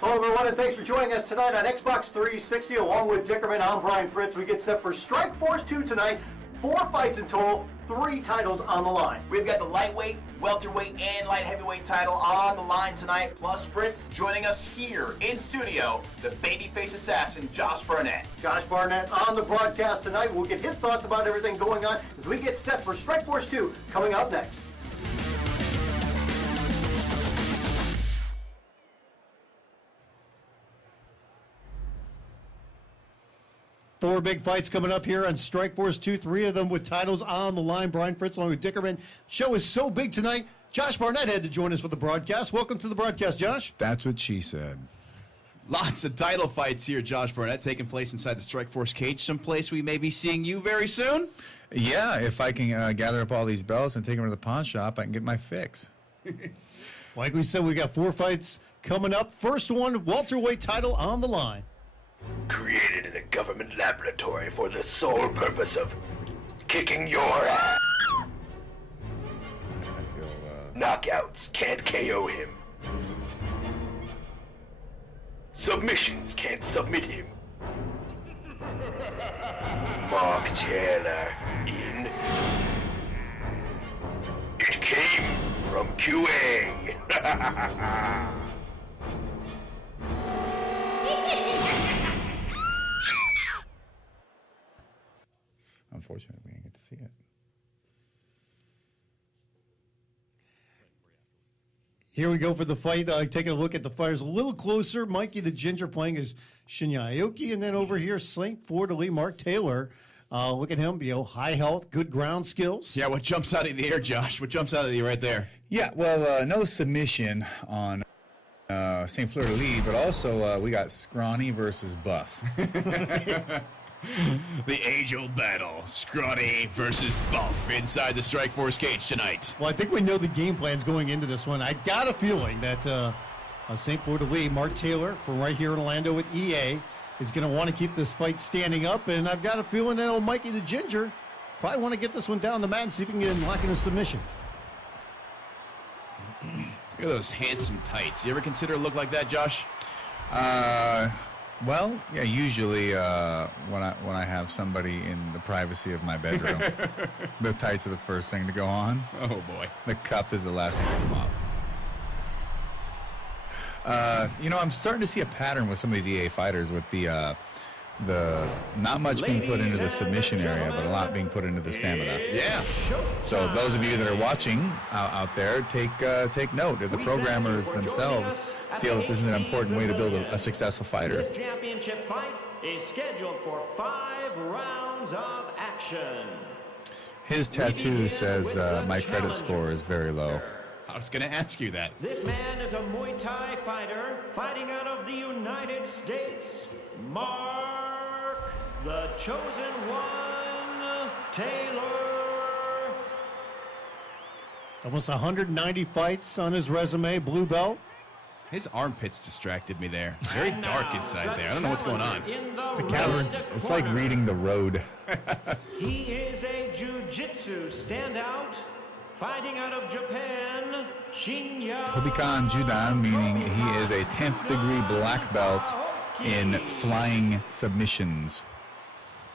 Hello everyone, and thanks for joining us tonight on Xbox 360 along with Dickerman. I'm Brian Fritz. We get set for Strikeforce 2 tonight. 4 fights in total, 3 titles on the line. We've got the lightweight, welterweight, and light heavyweight title on the line tonight. Plus, Fritz joining us here in studio, the babyface assassin, Josh Barnett. Josh Barnett on the broadcast tonight. We'll get his thoughts about everything going on as we get set for Strikeforce 2 coming up next. Four big fights coming up here on Strikeforce 2, 3 of them with titles on the line. Brian Fritz along with Dickerman. Show is so big tonight. Josh Barnett had to join us for the broadcast. Welcome to the broadcast, Josh. That's what she said. Lots of title fights here, Josh Barnett, taking place inside the Strikeforce cage, someplace we may be seeing you very soon. Yeah, if I can gather up all these belts and take them to the pawn shop, I can get my fix. Like we said, we got 4 fights coming up. First one, welterweight title on the line. Created in a government laboratory for the sole purpose of kicking your ass. Knockouts can't KO him. Submissions can't submit him. Mark Taylor in. It came from QA. Unfortunately, we didn't get to see it. Here we go for the fight. Taking a look at the fighters a little closer. Mikey the Ginger playing as Shinya Aoki. And then over here, St. Fleur de Lis, Mark Taylor. Look at him, high health, good ground skills. Yeah, what jumps out of the air, Josh? What jumps out of you right there? Yeah, well, no submission on St. Fleur de Lis, but also we got scrawny versus buff. The age-old battle, scrawny versus buff, inside the Strikeforce cage tonight. Well, I think we know the game plans going into this one. I got a feeling that St. Fleur de Lis, Mark Taylor from right here in Orlando with EA, is going to want to keep this fight standing up, and I've got a feeling that old Mikey the Ginger probably want to get this one down the mat and see if he can get him lock in a submission. Look at those handsome tights. You ever consider a look like that, Josh? Well, yeah, usually when I have somebody in the privacy of my bedroom, the tights are the first thing to go on. Oh, boy. The cup is the last thing to come off. I'm starting to see a pattern with some of these EA fighters with the not much being put into the submission area, but a lot being put into the stamina. Yeah. So those of you that are watching out there, take note. If the programmers themselves feel that this is an important way to build a successful fighter. This championship fight is scheduled for 5 rounds of action. His tattoo says my credit score is very low. I was going to ask you that. This man is a Muay Thai fighter fighting out of the United States. Mark, the chosen one, Taylor. Almost 190 fights on his resume, blue belt. His armpits distracted me there. It's very dark inside there. I don't know what's going on. It's a cavern. It's like reading the road. He is a jiu-jitsu standout fighting out of Japan, Shinya. Tobikan Judan, meaning he is a 10th degree black belt in flying submissions.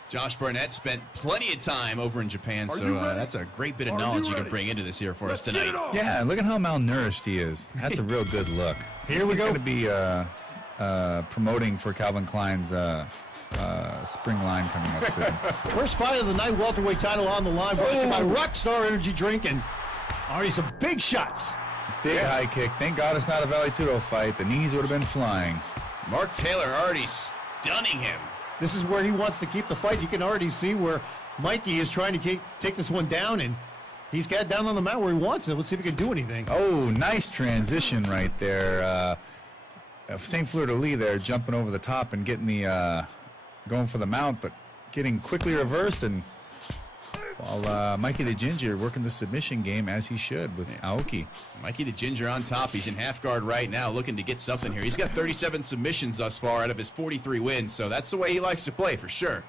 Josh Barnett spent plenty of time over in Japan, so that's a great bit of knowledge you can bring into this here for us tonight. Yeah, look at how malnourished he is. That's a real good look. Here we He's go. going to be promoting for Calvin Klein's spring line coming up soon. First fight of the night, welterweight title on the line, brought to you by Rockstar Energy Drink, and already some big shots. Big high kick. Thank God it's not a Vale Tudo fight. The knees would have been flying. Mark Taylor already stunning him. This is where he wants to keep the fight. You can already see where Mikey is trying to take this one down, and he's got it down on the mat where he wants it. Let's see if he can do anything. Oh, nice transition right there. St. Fleur de Lis there jumping over the top and getting the going for the mount, but getting quickly reversed, and while Mikey the Ginger working the submission game as he should with Aoki. Mikey the Ginger on top. He's in half guard right now looking to get something here. He's got 37 submissions thus far out of his 43 wins, so that's the way he likes to play for sure.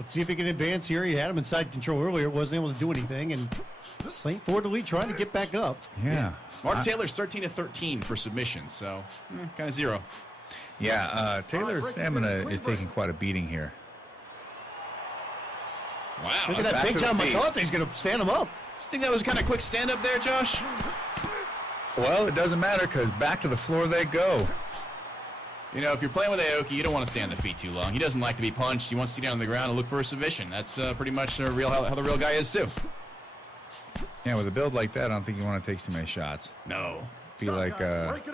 Let's see if he can advance here. He had him inside control earlier, wasn't able to do anything, and St. Fleur de Lis trying to get back up. Yeah. Mark Taylor's 13 of 13 for submission, so kind of zero. Yeah, Taylor's stamina is taking quite a beating here. Wow. Look at that big John McCarthy's going to stand him up. You think that was kind of quick stand up there, Josh? Well, it doesn't matter because back to the floor they go. You know, if you're playing with Aoki, you don't want to stay on the feet too long. He doesn't like to be punched. He wants to get on the ground and look for a submission. That's pretty much how the real guy is, too. Yeah, with a build like that, I don't think you want to take too many shots. No. Be like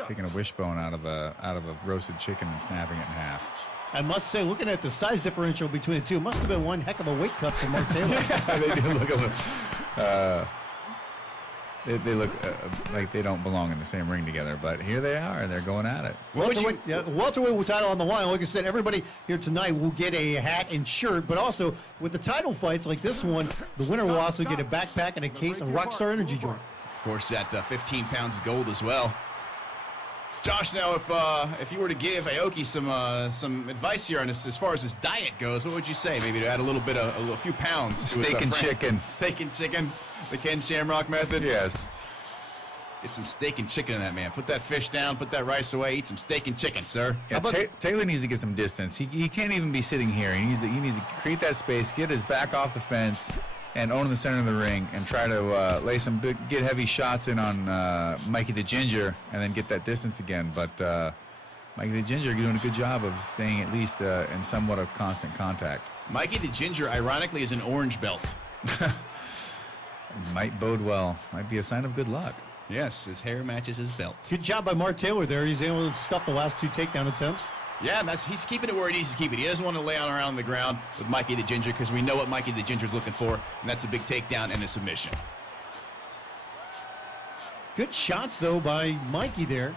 taking a wishbone out of a roasted chicken and snapping it in half. I must say, looking at the size differential between the two, it must have been one heck of a weight cut for Mark Taylor. They do look a little. They look like they don't belong in the same ring together, but here they are, and they're going at it. Welterweight title on the line. Like I said, everybody here tonight will get a hat and shirt, but also with the title fights like this one, the winner will also get a backpack and a case of Rockstar Energy drink. Of course, that 15 pounds of gold as well. Josh, now if you were to give Aoki some advice here on this, as far as his diet goes, what would you say? Maybe to add a few pounds. Steak and chicken. Steak and chicken, the Ken Shamrock method. Yes. Get some steak and chicken in that, man. Put that fish down, put that rice away, eat some steak and chicken, sir. Yeah, Taylor needs to get some distance. He can't even be sitting here. He needs to create that space, get his back off the fence, and own the center of the ring, and try to get heavy shots in on Mikey the Ginger, and then get that distance again. But Mikey the Ginger doing a good job of staying at least in somewhat of constant contact. Mikey the Ginger, ironically, is an orange belt. Might bode well. Might be a sign of good luck. Yes, his hair matches his belt. Good job by Mark Taylor there. He's able to stuff the last two takedown attempts. Yeah, he's keeping it where he needs to keep it. He doesn't want to lay on around the ground with Mikey the Ginger because we know what Mikey the Ginger is looking for, and that's a big takedown and a submission. Good shots, though, by Mikey there.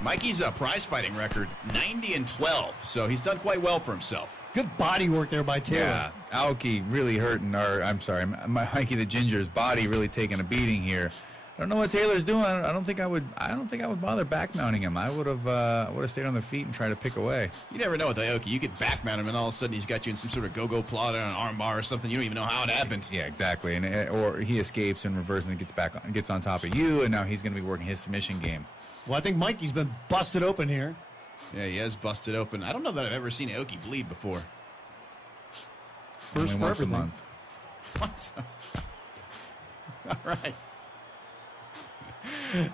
Mikey's prize fighting record, 90-12, so he's done quite well for himself. Good body work there by Taylor. Yeah, Aoki really hurting, Mikey the Ginger's body really taking a beating here. I don't know what Taylor's doing. I don't think I would bother back mounting him. I would have stayed on the feet and tried to pick away. You never know with Aoki. You could back mount him, and all of a sudden he's got you in some sort of go-go plot on an arm bar or something. You don't even know how it happened. Yeah, exactly. Or he escapes and reverses and gets on top of you, and now he's going to be working his submission game. Well, I think Mikey's been busted open here. Yeah, he has busted open. I don't know that I've ever seen Aoki bleed before. First Only for once everything. a month. All right.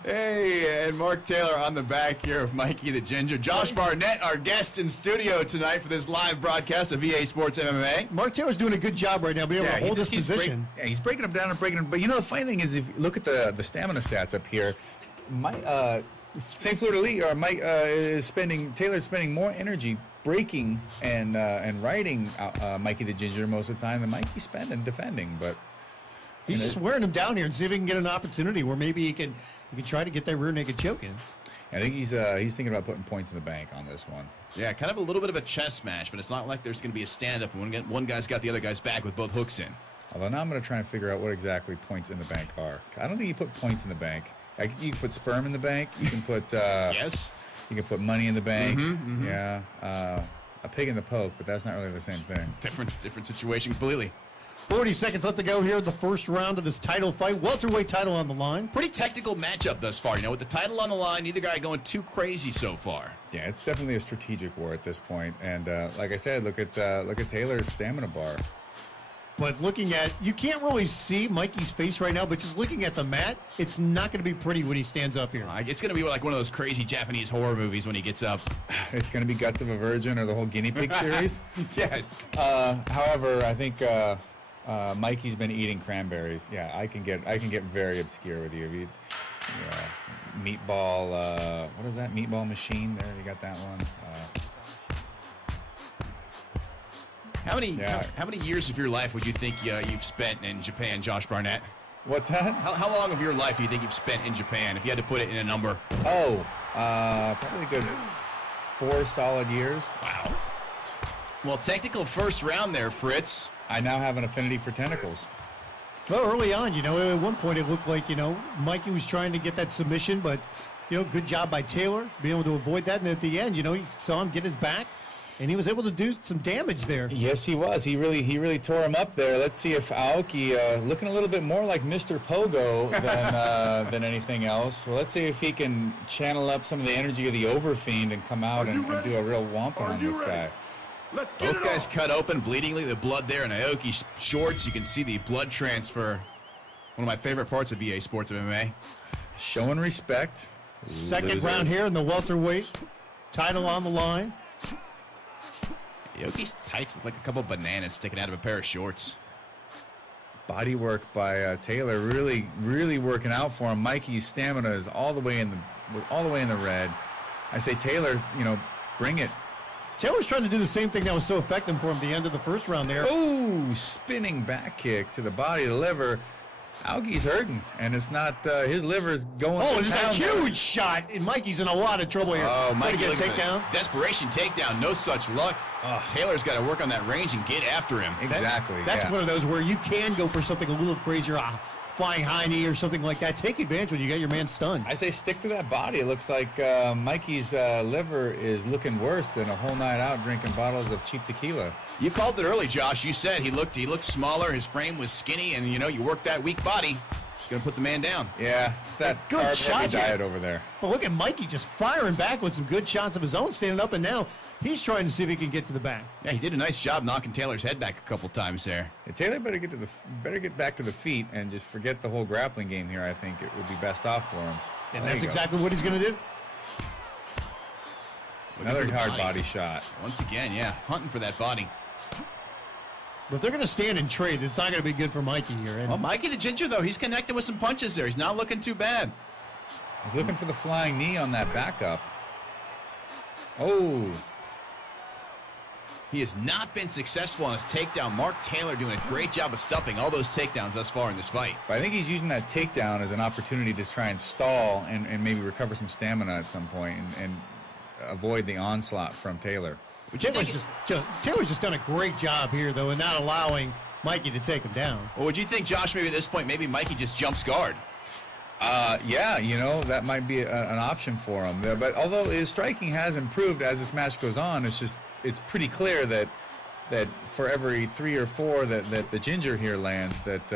Hey, and Mark Taylor on the back here of Mikey the Ginger. Josh Barnett, our guest in studio tonight for this live broadcast of EA Sports MMA. Mark Taylor's doing a good job right now being able to hold his position. He's breaking him down and breaking him. But you know, the funny thing is, if you look at the stamina stats up here, St. Fleur de Lis, or Taylor's spending more energy breaking and riding Mikey the Ginger most of the time than Mikey's spending defending. But he's just wearing him down here and see if he can get an opportunity where maybe he can try to get that rear naked choke in. I think he's thinking about putting points in the bank on this one. Yeah, kind of a little bit of a chess match, but it's not like there's going to be a stand-up and one guy's got the other guy's back with both hooks in. Although now I'm going to try and figure out what exactly points in the bank are. I don't think you put points in the bank. You can put sperm in the bank. You can put yes. You can put money in the bank. Mm-hmm. Yeah, a pig in the poke, but that's not really the same thing. Different situation completely. 40 seconds left to go here, the first round of this title fight. Welterweight title on the line. Pretty technical matchup thus far. You know, with the title on the line, neither guy going too crazy so far. Yeah, it's definitely a strategic war at this point. And like I said, look at Taylor's stamina bar. But looking at, you can't really see Mikey's face right now, but just looking at the mat, it's not going to be pretty when he stands up here. It's going to be like one of those crazy Japanese horror movies when he gets up. It's going to be Guts of a Virgin or the whole guinea pig series. Yes. However, I think Mikey's been eating cranberries. Yeah, I can get very obscure with you. Meatball, what is that? Meatball machine there, you got that one. How many years of your life would you think you've spent in Japan, Josh Barnett? What's that? How long of your life do you think you've spent in Japan, if you had to put it in a number? Probably a good 4 solid years. Wow. Well, technical first round there, Fritz. I now have an affinity for tentacles. Well, early on, at one point it looked like, Mikey was trying to get that submission, but, good job by Taylor being able to avoid that. And at the end, you saw him get his back. and he was able to do some damage there. Yes, he was. He really tore him up there. Let's see if Aoki, looking a little bit more like Mr. Pogo than anything else. Well, let's see if he can channel up some of the energy of the Overfiend and come out and do a real whomping on this guy. Let's get Both guys cut open, bleeding, the blood there in Aoki's shorts. You can see the blood transfer. One of my favorite parts of EA Sports MMA. Showing respect. Second round here in the welterweight. Title on the line. Aoki's tights look like a couple bananas sticking out of a pair of shorts. Body work by Taylor, really working out for him. Mikey's stamina is all the way in the red. I say Taylor, bring it. Taylor's trying to do the same thing that was so effective for him at the end of the first round there. Oh, spinning back kick to the body, the liver. Aoki's hurting, and it's not his liver's going. Oh, it's a huge shot, and Mikey's in a lot of trouble here. Oh, Mikey get a takedown. Desperation takedown, no such luck. Taylor's got to work on that range and get after him. Exactly. That's one of those where you can go for something a little crazier, a flying high knee or something like that. Take advantage when you get your man stunned. I say stick to that body. It looks like Mikey's liver is looking worse than a whole night out drinking bottles of cheap tequila. You called it early, Josh. You said he looked smaller. His frame was skinny, and you work that weak body. It's gonna put the man down. Yeah, it's that good shot diet over there. But look at Mikey just firing back with some good shots of his own, standing up, and now he's trying to see if he can get to the back. Yeah, he did a nice job knocking Taylor's head back a couple times there. Yeah, Taylor better get back to the feet and just forget the whole grappling game here. I think it would be best off for him. And that's exactly what he's going to do. Another hard body shot. Once again, yeah, hunting for that body. But if they're going to stand and trade, it's not going to be good for Mikey here. And well, Mikey the Ginger, though, he's connected with some punches there. He's not looking too bad. He's looking for the flying knee on that backup. Oh. He has not been successful on his takedown. Mark Taylor doing a great job of stuffing all those takedowns thus far in this fight. But I think he's using that takedown as an opportunity to try and stall and maybe recover some stamina at some point and avoid the onslaught from Taylor. Taylor's just done a great job here, though, in not allowing Mikey to take him down. Well, would you think, Josh, maybe at this point, maybe Mikey just jumps guard? Yeah, that might be an option for him. But although his striking has improved as this match goes on, it's pretty clear that for every 3 or 4 that the Ginger here lands, that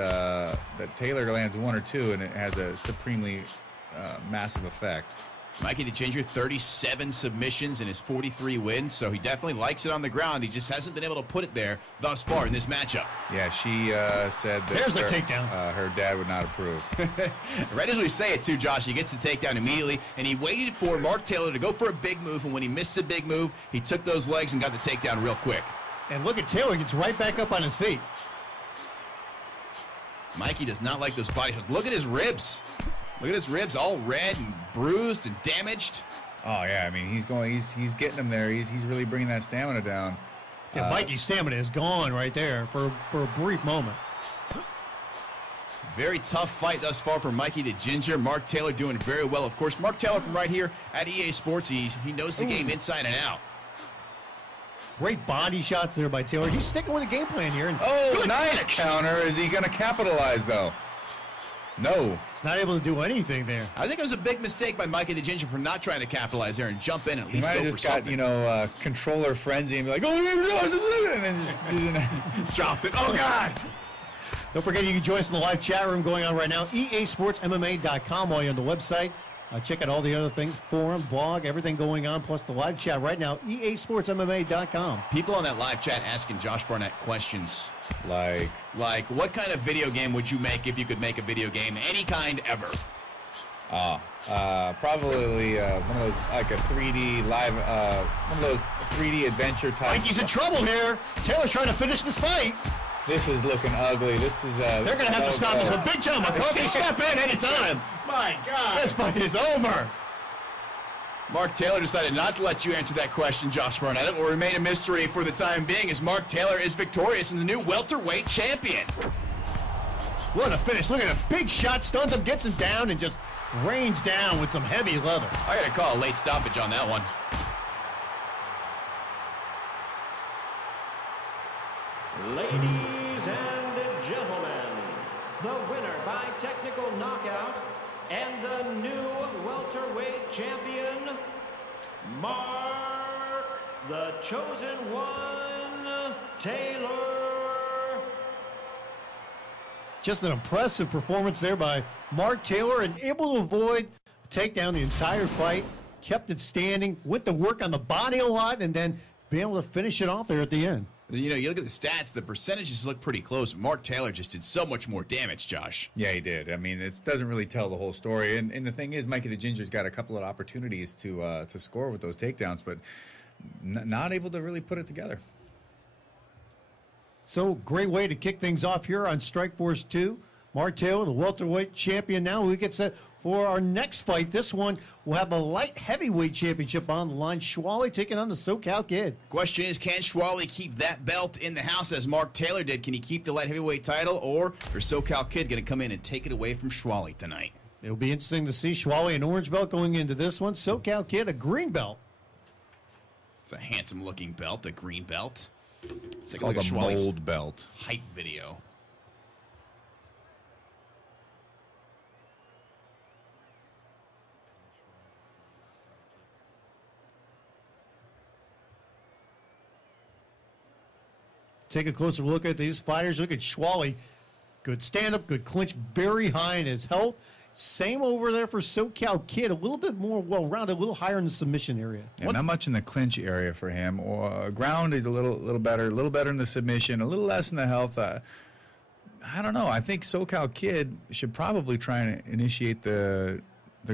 Taylor lands 1 or 2, and it has a supremely massive effect. Mikey the Ginger, 37 submissions in his 43 wins, so he definitely likes it on the ground. He just hasn't been able to put it there thus far in this matchup. Yeah, she said that there's a takedown. Her dad would not approve. Right as we say it, too, Josh, he gets the takedown immediately, and he waited for Mark Taylor to go for a big move, and when he missed the big move, he took those legs and got the takedown real quick. And look at Taylor, gets right back up on his feet. Mikey does not like those body shots. Look at his ribs. Look at his ribs, all red and bruised and damaged. Oh yeah, I mean he's getting him there. He's really bringing that stamina down. Yeah, Mikey's stamina is gone right there for a brief moment. Very tough fight thus far for Mikey the Ginger. Mark Taylor doing very well. Of course, Mark Taylor from right here at EA Sports. He knows the game inside and out. Great body shots there by Taylor. He's sticking with a game plan here. And nice counter. Is he going to capitalize though? No. He's not able to do anything there. I think it was a big mistake by Mikey the Ginger for not trying to capitalize there and jump in and at least go for something. He might have just got, controller frenzy and be like, oh, and then just dropped it. Oh, God. Don't forget you can join us in the live chat room going on right now, easportsmma.com while you're on the website. Check out all the other things, forum, blog, everything going on, plus the live chat right now, easportsmma.com. People on that live chat asking Josh Barnett questions. Like what kind of video game would you make if you could make a video game, any kind ever? Probably one of those, like a 3D live, one of those 3D adventure type. Mikey's in trouble here. Taylor's trying to finish this fight. This is looking ugly. This is they're going to have to stop this one. Big time. McCarthy, step in anytime. My God. This fight is over. Mark Taylor decided not to let you answer that question, Josh Barnett. It will remain a mystery for the time being as Mark Taylor is victorious and the new welterweight champion. What a finish. Look at a big shot. Stuns him, gets him down, and just rains down with some heavy leather. I got to call a late stoppage on that one. Ladies and gentlemen, the winner by technical knockout and the new welterweight champion, Mark the chosen one, Taylor. Just an impressive performance there by Mark Taylor, and able to avoid a takedown the entire fight. Kept it standing, went to work on the body a lot, and then be able to finish it off there at the end. You know, you look at the stats, the percentages look pretty close. Mark Taylor just did so much more damage, Josh. Yeah, he did. I mean, it doesn't really tell the whole story. And the thing is, Mikey the Ginger's got a couple of opportunities to score with those takedowns, but not able to really put it together. So, great way to kick things off here on Strikeforce 2. Mark Taylor, the welterweight champion now. We get set for our next fight. This one will have a light heavyweight championship on the line. Schwall taking on the SoCal Kid. Question is, can Schwall keep that belt in the house as Mark Taylor did? Can he keep the light heavyweight title, or is SoCal Kid going to come in and take it away from Schwall tonight? It'll be interesting to see Schwall an orange belt going into this one. SoCal Kid a green belt. It's a handsome-looking belt, a green belt. It's like Called a mold belt. Hype video. Take a closer look at these fighters. Look at Schwall. Good stand-up, good clinch, very high in his health. Same over there for SoCal Kid. A little bit more well-rounded, a little higher in the submission area. Yeah, not much in the clinch area for him. Or ground is a little better in the submission, a little less in the health. I don't know. I think SoCal Kid should probably try and initiate the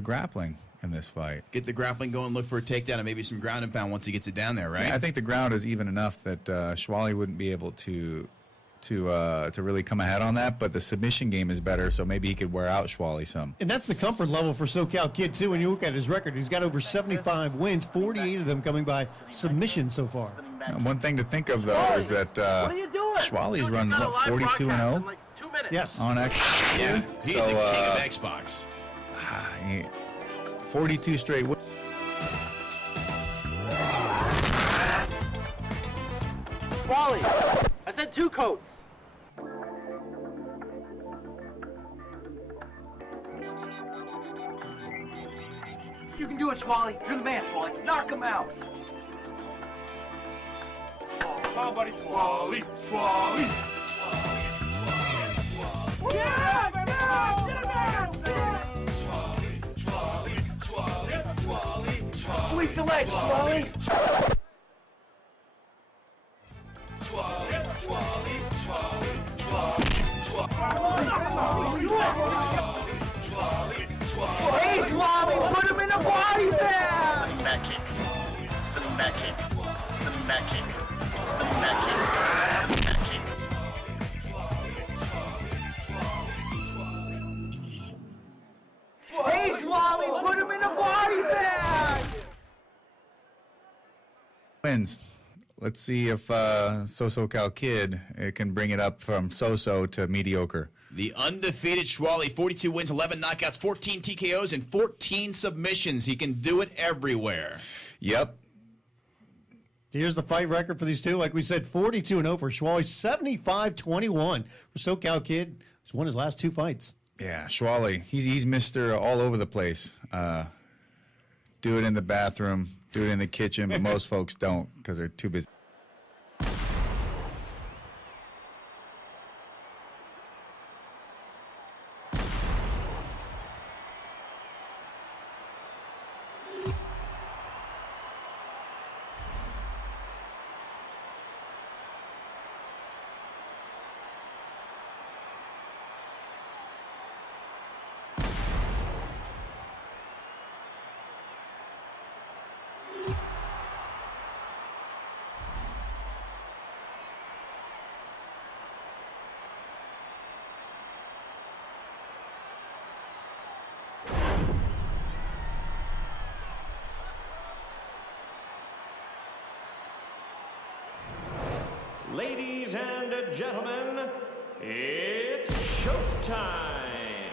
grappling in this fight. Get the grappling going, look for a takedown, and maybe some ground and pound once he gets it down there, right? Yeah, I think the ground is even enough that Schwall wouldn't be able to really come ahead on that, but the submission game is better, so maybe he could wear out Schwall some. And that's the comfort level for SoCal Kid, too. When you look at his record, he's got over 75 wins, 48 of them coming by submission so far. And one thing to think of, though, is that Schwall's run, what, 42-0? Yes. On Xbox. Yeah, he's a king of Xbox. 42 straight wins. Wally, I said 2 coats. You can do it, Schwally. You're the man, Schwally. Knock him out. Come on, buddy. Schwally, Schwally. Yeah, get him out! Sweep the leg, Schwally. Hey, Schwally, put him in the body bag! Spinning back kick. Spinning back kick. Spinning back kick. Spinning back kick. Spinning back kick. Hey, Schwally, put him in the body bag! Wins. Let's see if SoCal Kid can bring it up from so-so to mediocre. The undefeated Schwall, 42 wins, 11 knockouts, 14 TKOs, and 14 submissions. He can do it everywhere. Yep. Here's the fight record for these two. Like we said, 42-0 for Schwall, 75-21 for SoCal Kid. He's won his last 2 fights. Yeah, Schwall, he's Mr. all over the place. Do it in the bathroom, do it in the kitchen, but most folks don't because they're too busy. Ladies and gentlemen, it's showtime.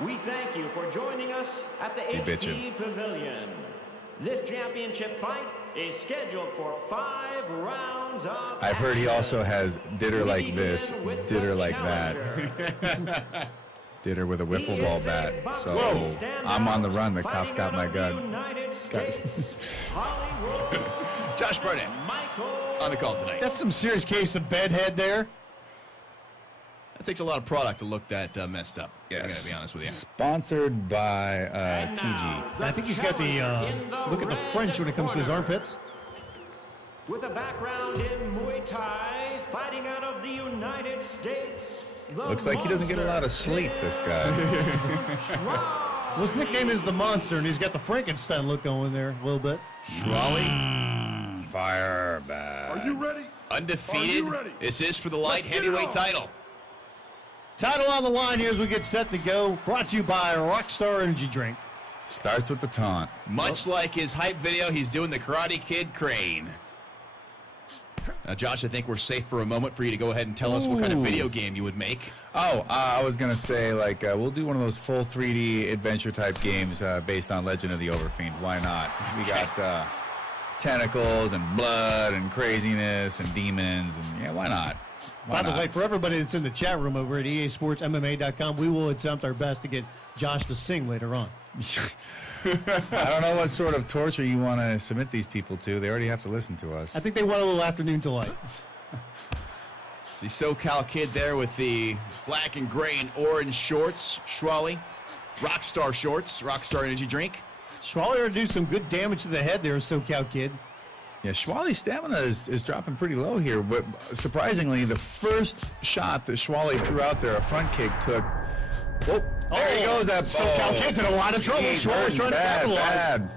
We thank you for joining us at the HP Pavilion. This championship fight is scheduled for 5 rounds of I've heard he action. also has did her like We this, begin with did the her like challenger. that. Did her with a wiffle ball bat. So I'm on the run. The cops got my gun. Josh Barnett on the call tonight. That's some serious case of bedhead there. That takes a lot of product to look that messed up. Yes. I gotta be honest with you. Sponsored by TG. I think he's got the look at the French when it comes to his armpits. With a background in Muay Thai, fighting out of the United States. Looks like he doesn't get a lot of sleep, this guy. Well, his nickname is the Monster, and he's got the Frankenstein look going there a little bit. Schwally. Fire bad. Are you ready? Undefeated. This is for the light heavyweight title. Title on the line here as we get set to go. Brought to you by Rockstar Energy Drink. Starts with the taunt. Much like his hype video, he's doing the Karate Kid crane. Now, Josh, I think we're safe for a moment for you to go ahead and tell us what kind of video game you would make. Oh, I was going to say, like, we'll do one of those full 3D adventure-type games based on Legend of the Overfiend. Why not? We got tentacles and blood and craziness and demons, and, yeah, why not? By the way, for everybody that's in the chat room over at easportsmma.com, we will attempt our best to get Josh to sing later on. I don't know what sort of torture you want to submit these people to. They already have to listen to us. I think they want a little afternoon delight. See SoCal Kid there with the black and gray and orange shorts. Schwally, Rockstar shorts, Rockstar Energy Drink. Schwall to do some good damage to the head there, SoCal Kid. Yeah, Schwally's stamina is dropping pretty low here, but surprisingly, the first shot that Schwally threw out there, a front kick, took. Whoa, there he goes. That SoCal Kid's in a lot of trouble. Schwally's trying to capitalize. Bad.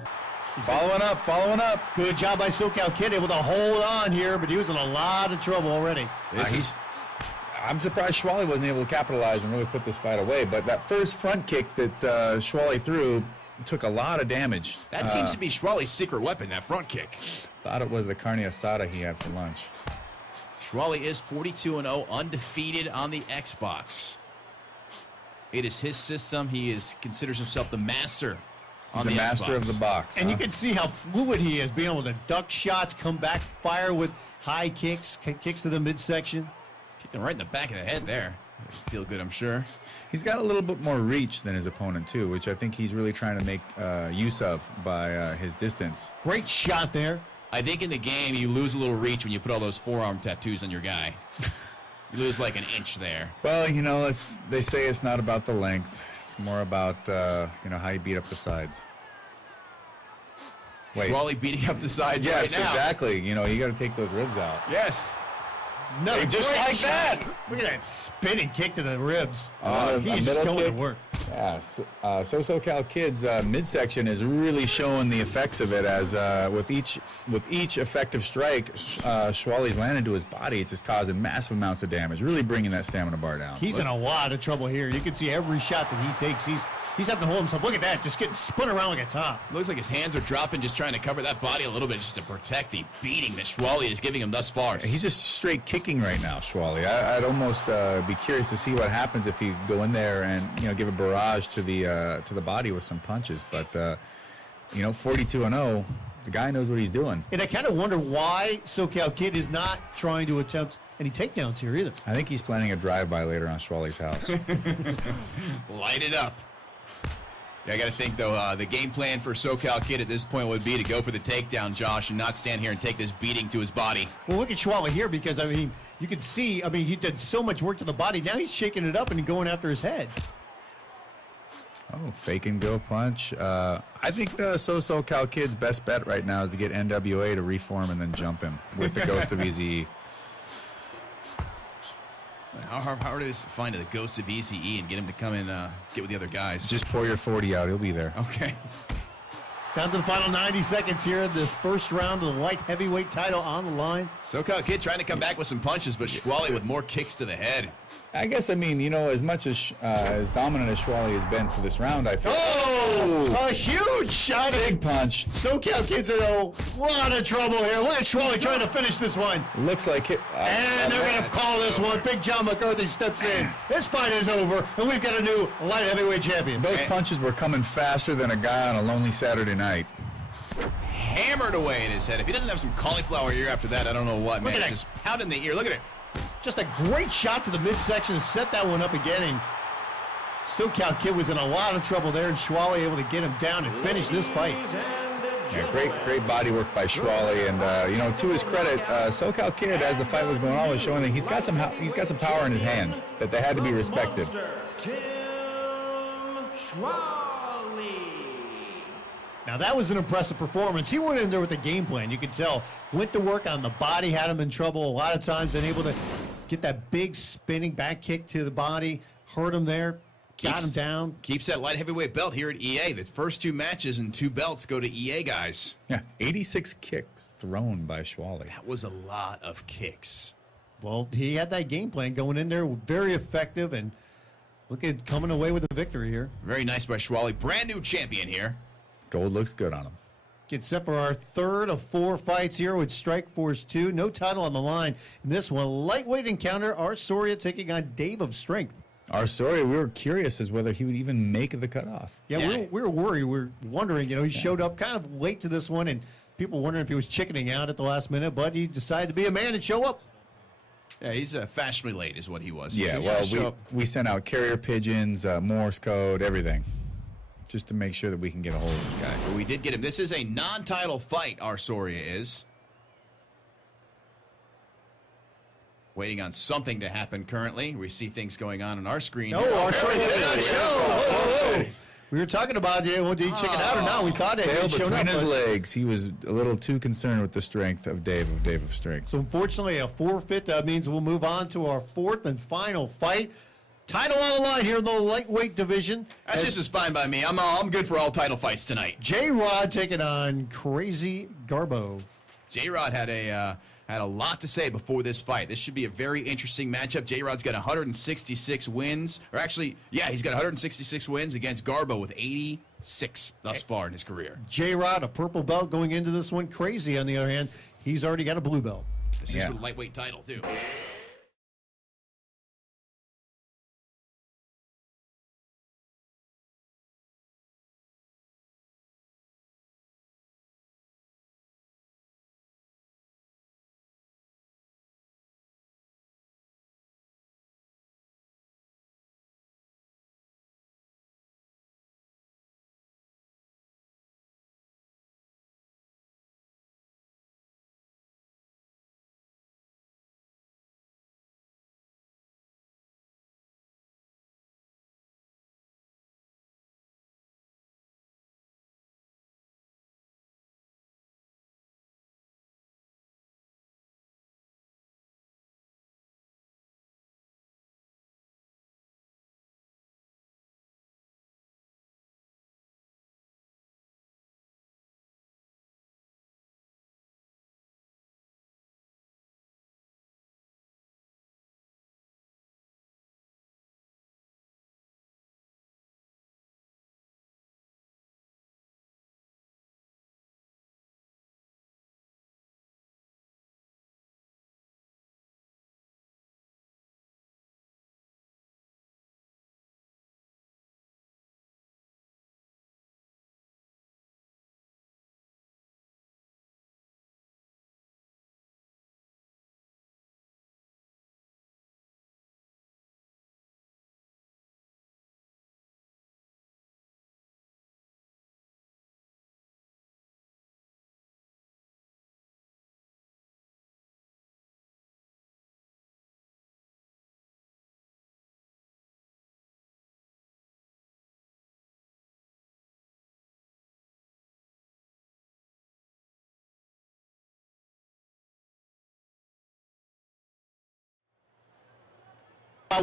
Following up. Good job by SoCal Kid, able to hold on here, but he was in a lot of trouble already. I'm surprised Schwally wasn't able to capitalize and really put this fight away, but that first front kick that Schwally threw took a lot of damage. That seems to be Schwally's secret weapon, that front kick. Thought it was the carne asada he had for lunch. Schwally is 42-0, undefeated on the Xbox. It is his system. He considers himself the master on the Xbox. Master of the box. And you can see how fluid he is, being able to duck shots, come back, fire with high kicks, kicks to the midsection. Kicked him right in the back of the head there. Feel good, I'm sure. He's got a little bit more reach than his opponent, too, which I think he's really trying to make use of by his distance. Great shot there. I think in the game, you lose a little reach when you put all those forearm tattoos on your guy. You lose like an inch there. Well, you know, they say it's not about the length. It's more about, how you beat up the sides. Wait. Schwally beating up the sides right now. Yes, exactly. You know, you got to take those ribs out. Yes. No, just like that. Look at that spinning kick to the ribs. He's just going to work. Yeah, SoCal Kid's midsection is really showing the effects of it as with each effective strike, Schwally's landing to his body. It's just causing massive amounts of damage, really bringing that stamina bar down. He's in a lot of trouble here. You can see every shot that he takes. He's having to hold himself. Look at that, just getting spun around like a top. Looks like his hands are dropping, just trying to cover that body a little bit just to protect the beating that Schwally is giving him thus far. He's just straight kicking right now, Schwally. I'd almost be curious to see what happens if you go in there and give a barrage to the body with some punches. But 42-0, the guy knows what he's doing. And I kind of wonder why SoCal Kid is not trying to attempt any takedowns here either. I think he's planning a drive-by later on Schwally's house. Light it up. Yeah, I got to think, though, the game plan for SoCal Kid at this point would be to go for the takedown, Josh, and not stand here and take this beating to his body. Well, look at Schwally here because, you can see, he did so much work to the body. Now he's shaking it up and going after his head. Oh, fake and go punch. I think the SoCal Kid's best bet right now is to get NWA to reform and then jump him with the Ghost of Eazy-E. How hard is it to find the Ghost of Eazy-E and get him to come and get with the other guys? Just pour your 40 out. He'll be there. Okay. Down to the final 90 seconds here. This first round of the light heavyweight title on the line. SoCal Kid trying to come back with some punches, but Schwally with more kicks to the head. I guess, as much as dominant as Schwally has been for this round, I feel. Oh! A huge shot. Big punch. SoCal Kid's in a lot of trouble here. Look at Schwally trying to finish this one. Looks like it. And they're going to call this one. Big John McCarthy steps in. This fight is over, and we've got a new light heavyweight champion. Those punches were coming faster than a guy on a lonely Saturday night. Hammered away in his head. If he doesn't have some cauliflower ear after that, I don't know what, man. Look at that. Just pounding the ear. Look at it. Just a great shot to the midsection to set that one up again. And SoCal Kid was in a lot of trouble there, and Schwall able to get him down and finish this fight. Yeah, great body work by Schwall, and you know, to his credit, SoCal Kid, as the fight was going on, was showing that he's got some power in his hands that they had to be respected. Now that was an impressive performance. He went in there with a game plan. You could tell. Went to work on the body, had him in trouble a lot of times, and able to get that big spinning back kick to the body, hurt him there, got him down. Keeps that light heavyweight belt here at EA. The first 2 matches and 2 belts go to EA guys. Yeah, 86 kicks thrown by Schwall. That was a lot of kicks. Well, he had that game plan going in there, very effective, and look at coming away with the victory here. Very nice by Schwall. Brand new champion here. Gold looks good on him. Get set for our 3rd of 4 fights here with Strikeforce 2. No title on the line in this one. Lightweight encounter, rsoria taking on Daveofstrength. rsoria, we were curious as whether he would even make the cutoff. Yeah, we were worried. We were wondering, you know, he showed up kind of late to this one, and people wondering if he was chickening out at the last minute, but he decided to be a man and show up. Yeah, he's fashionably late is what he was. Yeah, well, we sent out carrier pigeons, Morse code, everything, just to make sure that we can get a hold of this guy. But we did get him. This is a non-title fight, rsoria is. Waiting on something to happen currently. We see things going on our screen. Oh, rsoria did not show. We were talking about, did he chicken out or not? We thought it had shown up. Between his legs, he was a little too concerned with the strength of Daveofstrength. So unfortunately, a forfeit means we'll move on to our 4th and final fight. Title on the line here in the lightweight division. That's just as fine by me. I'm good for all title fights tonight. Jrod taking on xxCrazyxNGarbo. Jrod had a lot to say before this fight. This should be a very interesting matchup. Jrod's got 166 wins. Or actually, yeah, he's got 166 wins against Garbo with 86 thus far in his career. Jrod, a purple belt going into this one. Crazy, on the other hand, he's already got a blue belt. This is for the lightweight title, too.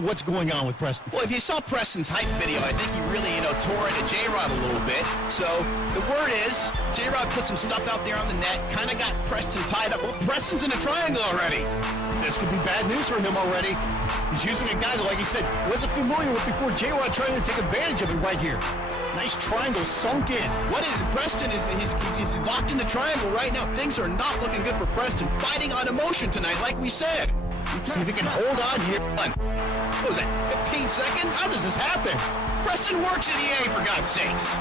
What's going on with Preston? Well, if you saw Preston's hype video, I think he really, tore into Jrod a little bit. So the word is, Jrod put some stuff out there on the net, kind of got Preston tied up. Well, Preston's in a triangle already. This could be bad news for him already. He's using a guy that, like he said, wasn't familiar with before. Jrod trying to take advantage of it right here. Nice triangle sunk in. What is Preston? He's locked in the triangle right now. Things are not looking good for Preston. Fighting on emotion tonight, like we said. See if he can hold on here. What was that, 15 seconds? How does this happen? Preston works at EA, for God's sakes.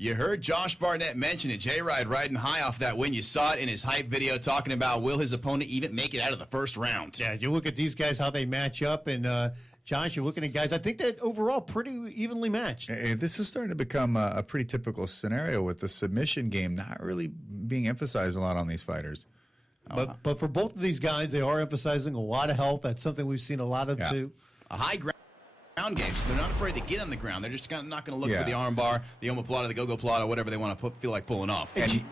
You heard Josh Barnett mention it. Jrod riding high off that win. You saw it in his hype video talking about will his opponent even make it out of the first round. Yeah, you look at these guys, how they match up, and Josh, you're looking at guys, I think that overall pretty evenly matched. This is starting to become a pretty typical scenario with the submission game not really being emphasized a lot on these fighters. But for both of these guys, they are emphasizing a lot of health. That's something we've seen a lot of too. A high ground game, so they're not afraid to get on the ground. They're just not going to look for the arm bar, the omoplata, the go-go plata, whatever they want to feel like pulling off. And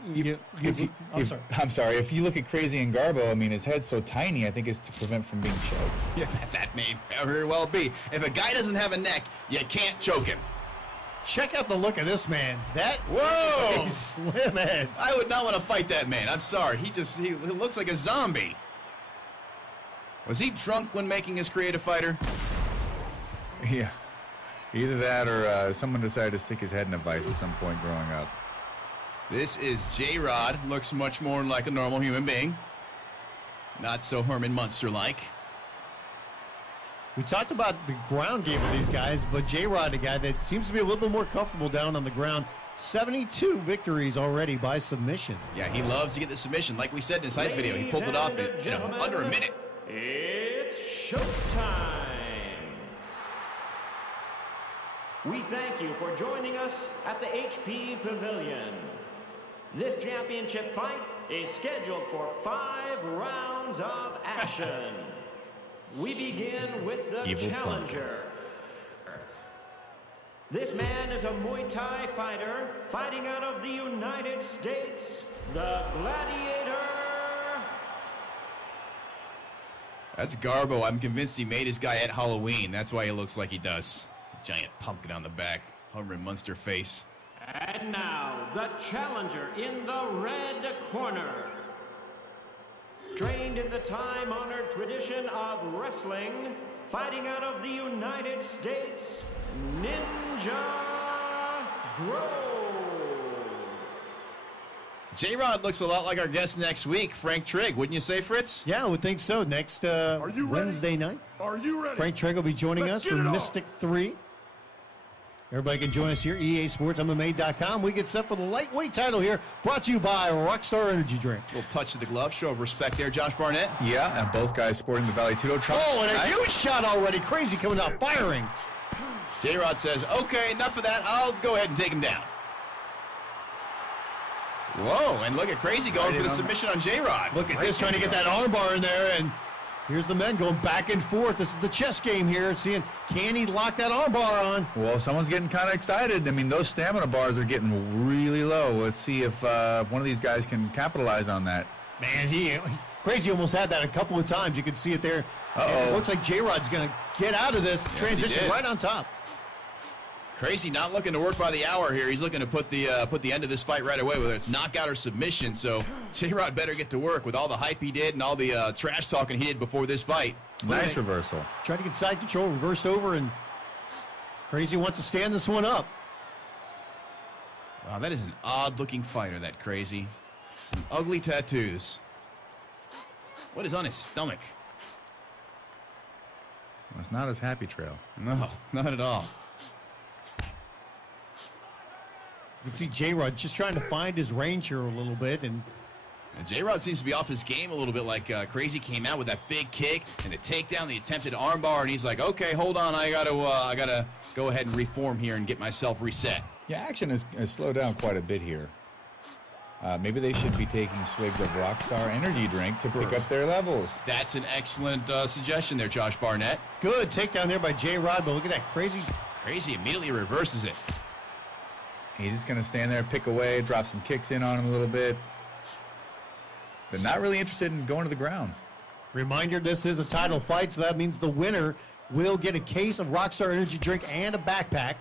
I'm sorry. If you look at xxCrazyxNGarbo, I mean, his head's so tiny, I think it's to prevent from being choked. Yeah, that may very well be. If a guy doesn't have a neck, you can't choke him. Check out the look of this man. Whoa! He's slim, man. I would not want to fight that man. I'm sorry. He looks like a zombie. Was he drunk when making his creative fighter? Yeah, either that or someone decided to stick his head in a vice at some point growing up. This is Jrod. Looks much more like a normal human being. Not so Herman Munster-like. We talked about the ground game of these guys, but Jrod, a guy that seems to be a little bit more comfortable down on the ground. 72 victories already by submission. Yeah, he loves to get the submission. Like we said in his hype video, he pulled it off in under a minute. It's showtime. We thank you for joining us at the HP Pavilion. This championship fight is scheduled for 5 rounds of action. We begin with the challenger. This man is a Muay Thai fighter fighting out of the United States, the Gladiator. That's Garbo. I'm convinced he made his guy at Halloween. That's why he looks like he does. Giant pumpkin on the back, Herman Munster face. And now, the challenger in the red corner. Trained in the time-honored tradition of wrestling, fighting out of the United States, Ninja Grove. Jrod looks a lot like our guest next week, Frank Trigg. Wouldn't you say, Fritz? Yeah, I would think so. Next Wednesday night. Are you ready? Frank Trigg will be joining us for Mystic 3. Everybody can join us here, EASportsMMA.com. We get set for the lightweight title here, brought to you by Rockstar Energy Drink. A little touch of the glove, show of respect there, Josh Barnett. Yeah, and both guys sporting the Valley Tudo trunks. Oh, and a huge shot already. Crazy coming out, firing. Jrod says, okay, enough of that. I'll go ahead and take him down. Whoa, and look at Crazy going for the submission on Jrod. Look at this, trying to get that arm bar in there, and here's the men going back and forth. This is the chess game here. Seeing, can he lock that arm bar on? Well, someone's getting kind of excited. I mean, those stamina bars are getting really low. Let's see if one of these guys can capitalize on that. Man, Crazy almost had that a couple of times. You can see it there. Uh-oh. It looks like Jrod's going to get out of this transition right on top. Crazy not looking to work by the hour here. He's looking to put the end of this fight right away, whether it's knockout or submission. So Jrod better get to work with all the hype he did and all the trash talking he did before this fight. Nice reversal. Trying to get side control, reversed over, and Crazy wants to stand this one up. Wow, that is an odd-looking fighter, that Crazy. Some ugly tattoos. What is on his stomach? Well, it's not his happy trail. No, not at all. You can see Jrod just trying to find his range here a little bit, and Jrod seems to be off his game a little bit. Like Crazy came out with that big kick and the takedown, the attempted armbar, and he's like, "Okay, hold on, I gotta go ahead and reform here and get myself reset." Yeah, action has slowed down quite a bit here. Maybe they should be taking swigs of Rockstar Energy Drink to pick up their levels. That's an excellent suggestion there, Josh Barnett. Good takedown there by Jrod, but look at that Crazy. Crazy immediately reverses it. He's just going to stand there, pick away, drop some kicks in on him a little bit. But not really interested in going to the ground. Reminder, this is a title fight, so that means the winner will get a case of Rockstar Energy Drink and a backpack.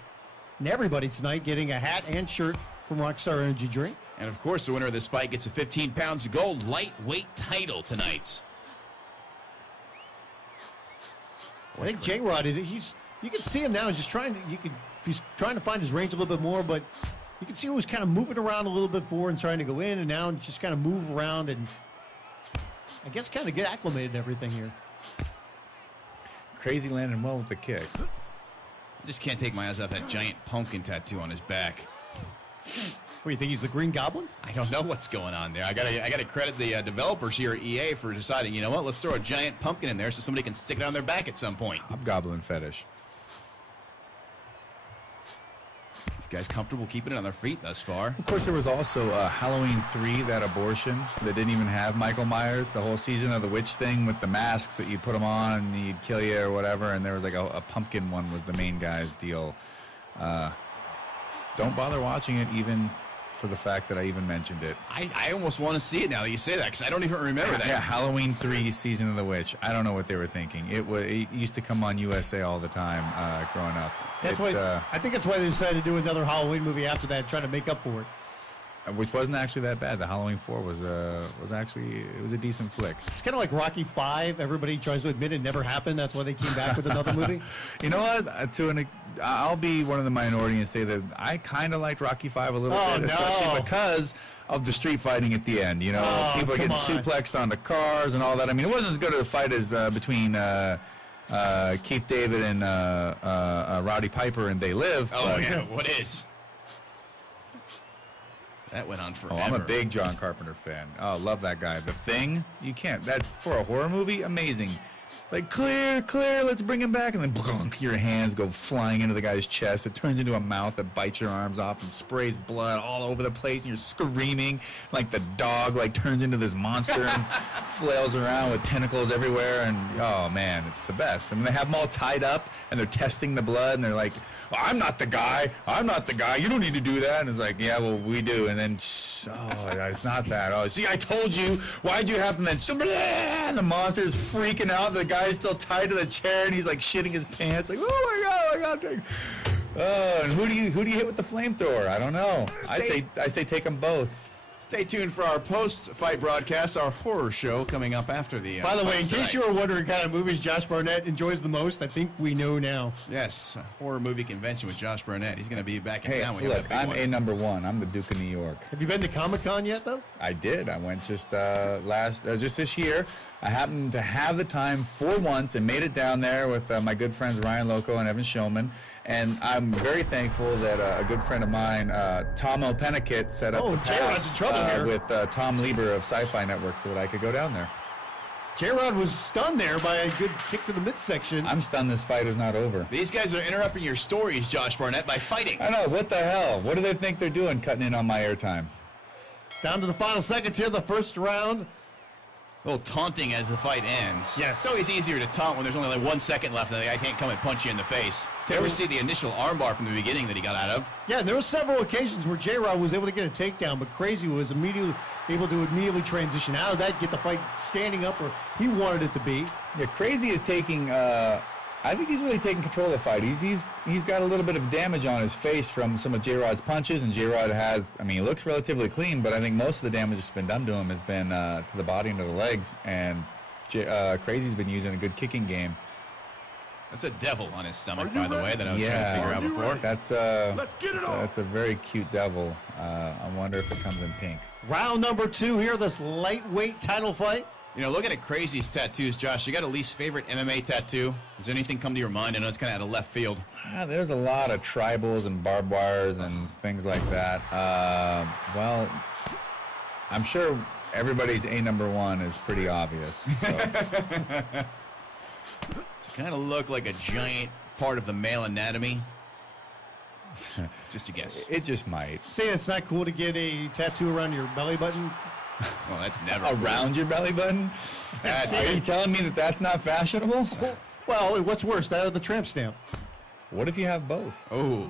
And everybody tonight getting a hat and shirt from Rockstar Energy Drink. And, of course, the winner of this fight gets a 15 pounds of gold lightweight title tonight. I think Jrod, you can see him now. He's just he's trying to find his range a little bit more, but you can see he was kind of moving around a little bit before and trying to go in and now and just kind of move around and I guess kind of get acclimated and everything here. Crazy landing well with the kicks. I just can't take my eyes off that giant pumpkin tattoo on his back. What do you think? He's the Green Goblin? I don't know what's going on there. I gotta credit the developers here at EA for deciding, you know what, let's throw a giant pumpkin in there so somebody can stick it on their back at some point. Hobgoblin fetish. These guys comfortable keeping it on their feet thus far. Of course, there was also Halloween 3, that abortion that didn't even have Michael Myers. The whole season of the witch thing with the masks that you'd put them on and he'd kill you or whatever. And there was like a pumpkin one was the main guy's deal. Don't bother watching it even for the fact that I even mentioned it. I almost want to see it now that you say that because I don't even remember that. Yeah, Halloween 3, Season of the Witch. I don't know what they were thinking. It used to come on USA all the time growing up. That's why I think that's why they decided to do another Halloween movie after that, trying to make up for it. Which wasn't actually that bad. The Halloween 4 was actually it was a decent flick. It's kind of like Rocky 5. Everybody tries to admit it never happened. That's why they came back with another movie. You know what? I'll be one of the minority and say that I kind of liked Rocky 5 a little bit, especially because of the street fighting at the end. You know, people are getting suplexed onto cars and all that. I mean, it wasn't as good of a fight as between Keith David and Roddy Piper and They Live. Oh yeah, what is? That went on forever. Oh, I'm a big John Carpenter fan. Oh, love that guy. The Thing, you can't. That's for a horror movie, amazing. It's like, clear, let's bring him back. And then blunk, your hands go flying into the guy's chest. It turns into a mouth that bites your arms off and sprays blood all over the place. And you're screaming like the dog like turns into this monster and flails around with tentacles everywhere. And, oh, man, it's the best. I mean, they have them all tied up, and they're testing the blood. And they're like, well, I'm not the guy. You don't need to do that. And it's like, yeah, well, we do. And then, it's not that. Oh, see, I told you. Why'd you have to then? And the monster is freaking out. The guy's still tied to the chair, and he's like shitting his pants. Like, oh my god. And who do you hit with the flamethrower? I don't know. I say take them both. Stay tuned for our post-fight broadcast, our horror show coming up after the. By the way, in case you were wondering what kind of movies Josh Barnett enjoys the most, I think we know now. Yes, a horror movie convention with Josh Barnett. He's going to be back in town. Look, I'm #1. I'm the Duke of New York. Have you been to Comic-Con yet, though? I did. I went just just this year. I happened to have the time for once and made it down there with my good friends Ryan Loco and Evan Shulman. And I'm very thankful that a good friend of mine, Tom O'Pennicott, set up the pass with Tom Lieber of Sci-Fi Network so that I could go down there. Jrod was stunned there by a good kick to the midsection. I'm stunned this fight is not over. These guys are interrupting your stories, Josh Barnett, by fighting. I know. What the hell? What do they think they're doing cutting in on my airtime? Down to the final seconds here, the first round. A little taunting as the fight ends. Yes. It's always easier to taunt when there's only like 1 second left and the guy can't come and punch you in the face. Did you ever see the initial armbar from the beginning that he got out of? Yeah, and there were several occasions where Jrod was able to get a takedown, but Crazy was able to immediately transition out of that, get the fight standing up where he wanted it to be. Yeah, Crazy is taking I think he's really taking control of the fight. He's got a little bit of damage on his face from some of Jrod's punches, and Jrod has, I mean, he looks relatively clean, but I think most of the damage that's been done to him has been to the body and to the legs, and Crazy's been using a good kicking game. That's a devil on his stomach, by the way, that I was trying to figure out before. That's a very cute devil. I wonder if it comes in pink. Round number 2 here, this lightweight title fight. You know, looking at Crazy's tattoos, Josh, you got a least favorite MMA tattoo? Does anything come to your mind? I know it's kind of out of left field. There's a lot of tribals and barbed wires and things like that. Well, I'm sure everybody's #1 is pretty obvious. So. Does it kind of look like a giant part of the male anatomy? Just a guess. It just might. Say it's not cool to get a tattoo around your belly button? Well, that's never around cool. your belly button? Are you telling me that that's not fashionable? Well, what's worse, that or the tramp stamp? What if you have both? Oh.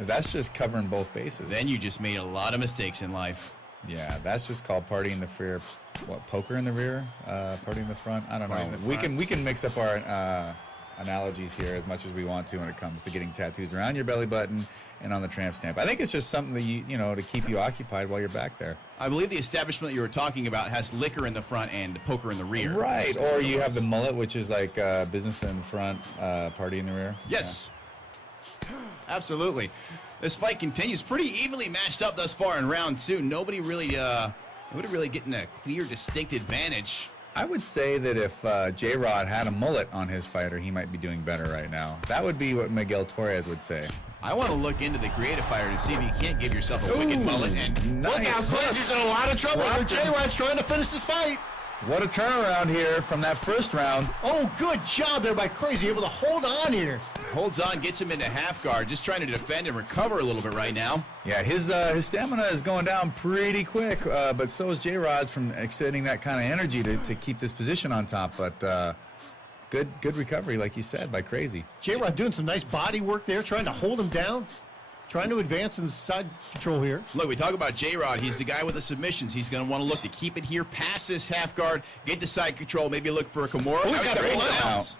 That's just covering both bases. Then you just made a lot of mistakes in life. Yeah, that's just called party in the rear. What, poker in the rear? Party in the front? I don't know. We can mix up our analogies here as much as we want to when it comes to getting tattoos around your belly button and on the tramp stamp. I think it's just something that you know, to keep you occupied while you're back there. I believe the establishment you were talking about has liquor in the front and poker in the rear. Right, or you have the mullet, which is like business in front, party in the rear. Yes, absolutely. This fight continues pretty evenly matched up thus far in round 2. Nobody really getting a clear, distinct advantage. I would say that if Jrod had a mullet on his fighter, he might be doing better right now. That would be what Miguel Torres would say. I want to look into the creative fighter to see if you can't give yourself a wicked mullet. And Nice. Look out, Crazy's in a lot of trouble. Jrod's trying to finish this fight. What a turnaround here from that first round. Oh, good job there by Crazy, able to hold on here. holds on, gets him into half guard, just trying to defend and recover a little bit right now. Yeah, his stamina is going down pretty quick, but so is Jrod's from extending that kind of energy to keep this position on top. But good recovery, like you said, by Crazy. Jrod doing some nice body work there, trying to hold him down, trying to advance in the side control here. Look, we talk about Jrod. He's the guy with the submissions. He's going to want to look to keep it here, pass this half guard, get to side control, maybe look for a Kimura. Oh, he's got a great pull out. bounce.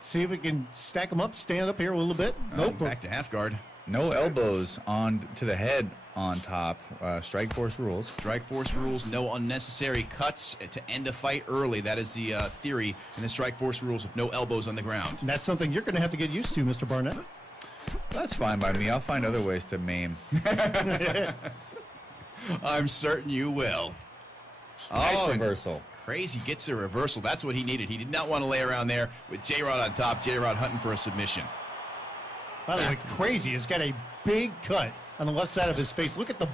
See if we can stack him up, stand up here a little bit. Nope. Back to half guard. No elbows on to the head on top. Strikeforce rules. Strikeforce rules, no unnecessary cuts to end a fight early. That is the theory in the Strikeforce rules of no elbows on the ground. And that's something you're going to have to get used to, Mr. Barnett. That's fine by me. I'll find other ways to maim. I'm certain you will. Nice and reversal. Crazy gets a reversal. That's what he needed. He did not want to lay around there with Jrod on top. Jrod hunting for a submission. By the way, Crazy has got a big cut on the left side of his face. Look at the...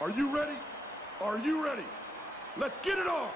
Are you ready? Are you ready? Let's get it on!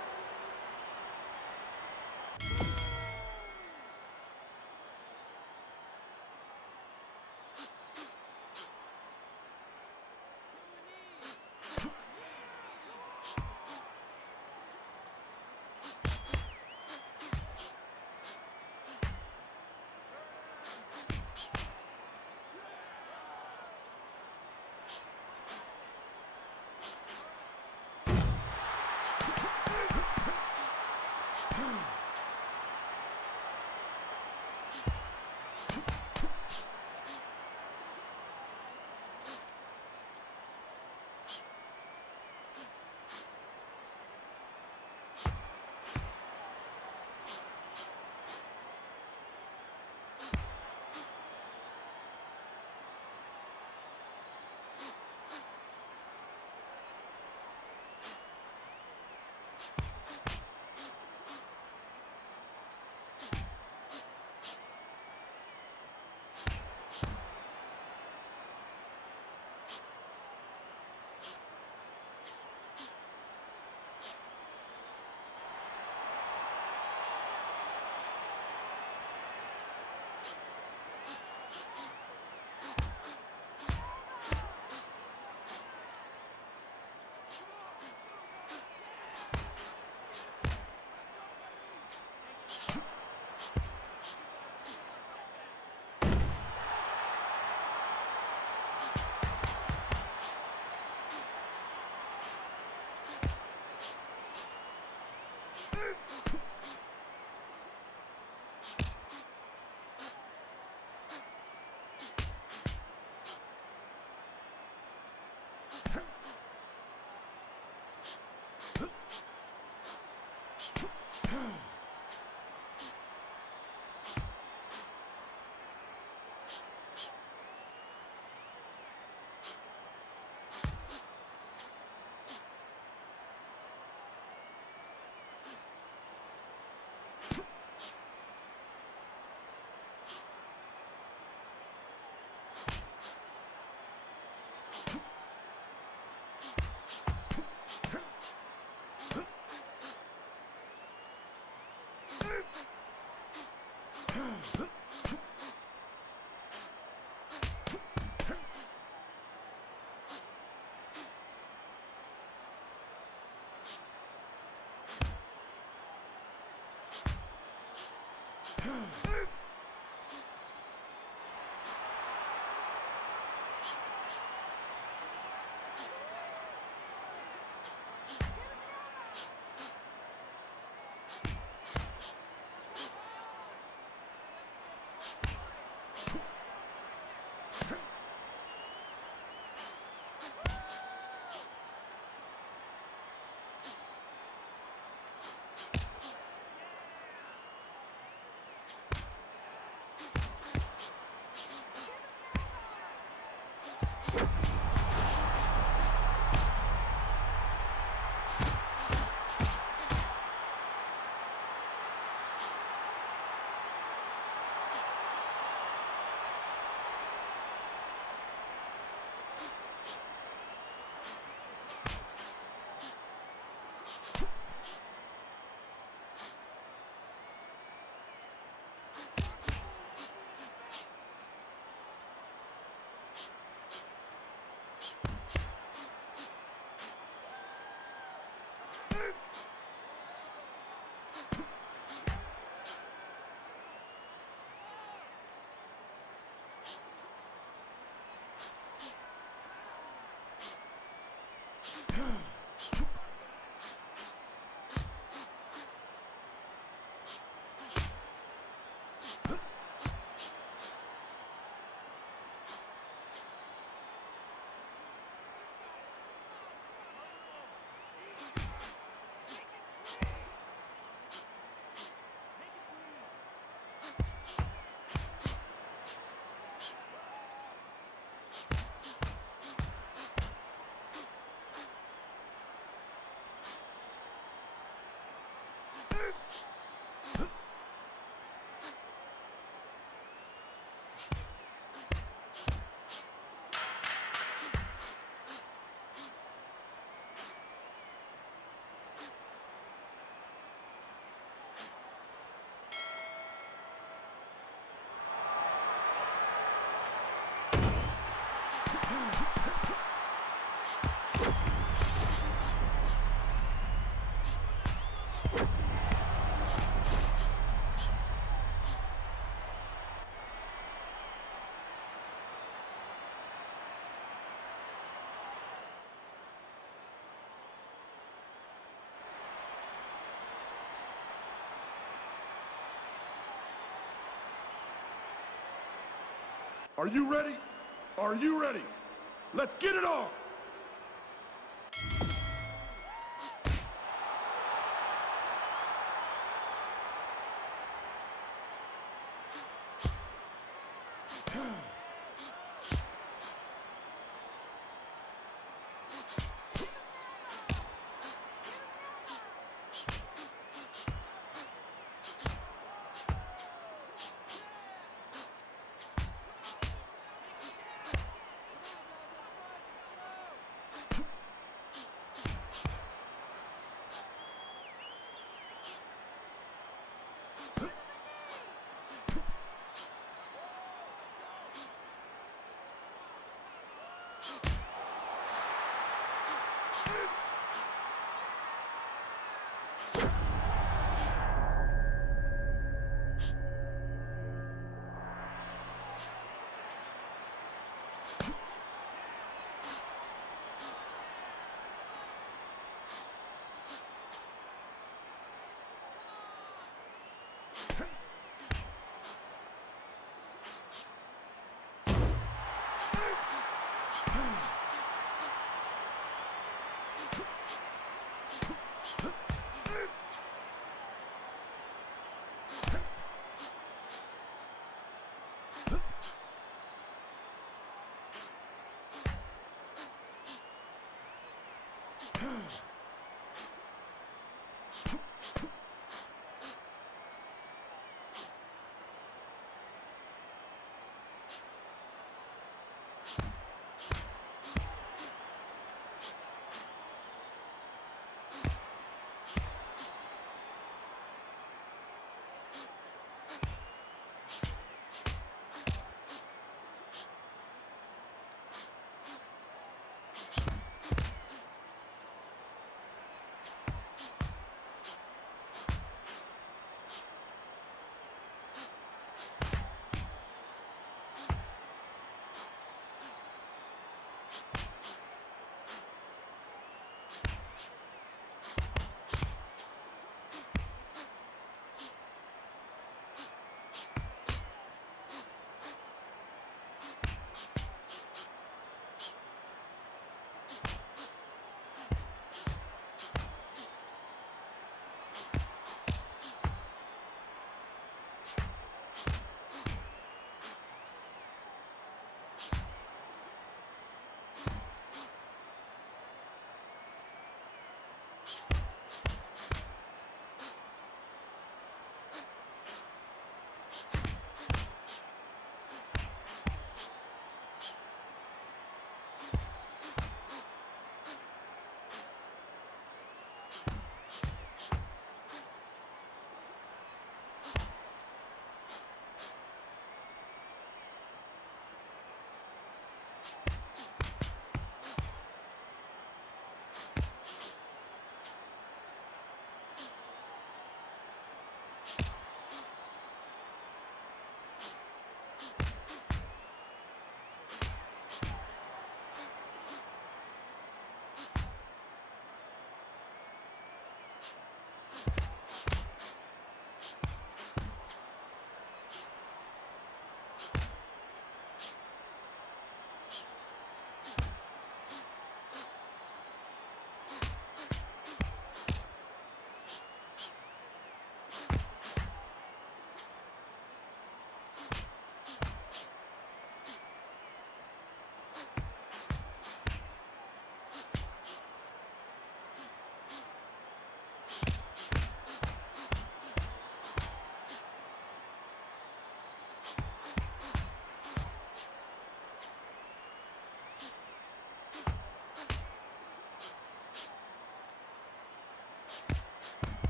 Are you ready? Are you ready? Let's get it on!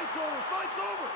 Fight's over! Fight's over!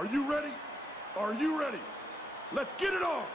Are you ready? Are you ready? Let's get it on!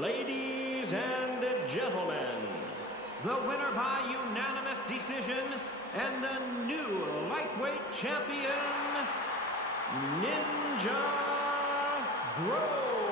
Ladies and gentlemen, the winner by unanimous decision and the new lightweight champion, Ninja Grow.